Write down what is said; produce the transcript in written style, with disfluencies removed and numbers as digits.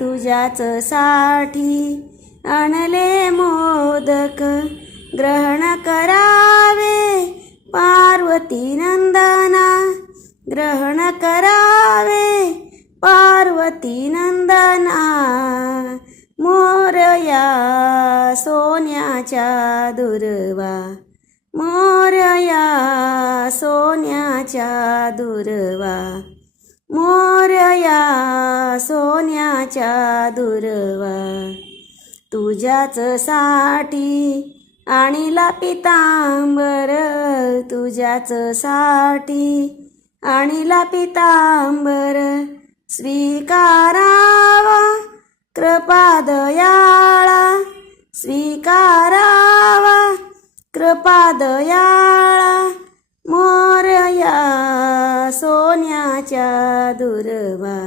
तुझ्याच साठी आणले मोदक ग्रहण करावे पार्वती नंदना ग्रहण करावे पार्वती नंदना मोरया सोन्याच्या दुर्वा मोरया सोन्याच्या दुर्वा मोरया सोन्याच्या दुर्वा तुझ्याच साठी आणिला पितांबर तुझ्याच साठी आणिला पितांबर स्वीकारावा कृपादयाळा स्वीकारावा कृपादयाळा मोरया सोन्याच्या दुर्वा